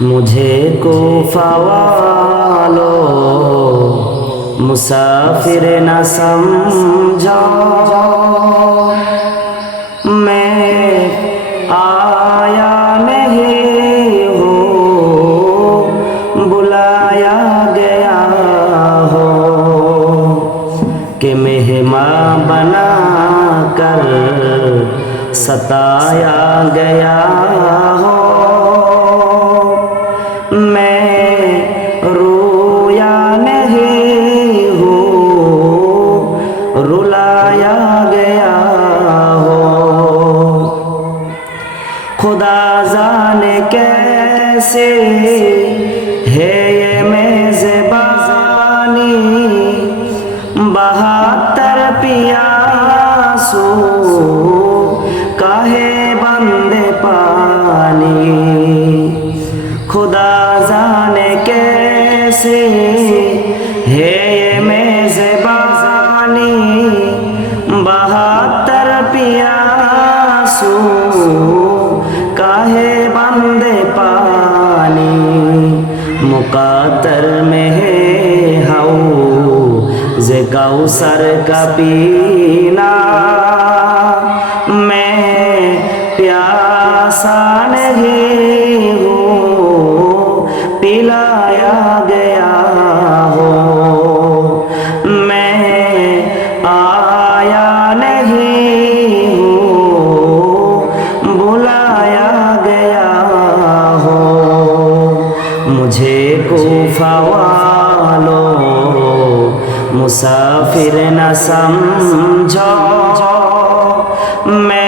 मुझे कूफा वालों मुसाफिर न समझो, मैं आया नहीं हूँ बुलाया गया हो, कि मेहमान बना कर सताया गया हो। मैं रोया नहीं हूँ रुलाया गया हो। खुदा जाने कैसे है ये मेज़बानी, 72 पियासू काहे बंदे पानी। खुदा जाने कैसे है ये मेज़बानी, 72 पियासू काहे बंदे पानी। मुकातर में है हौज़ कौसर का पीना, मैं प्यासा नहीं हूँ पिलाया गया हो। मैं आया नहीं हूँ बुलाया गया हो। मुझे कूफा वालों मुसाफिर न समझो, मैं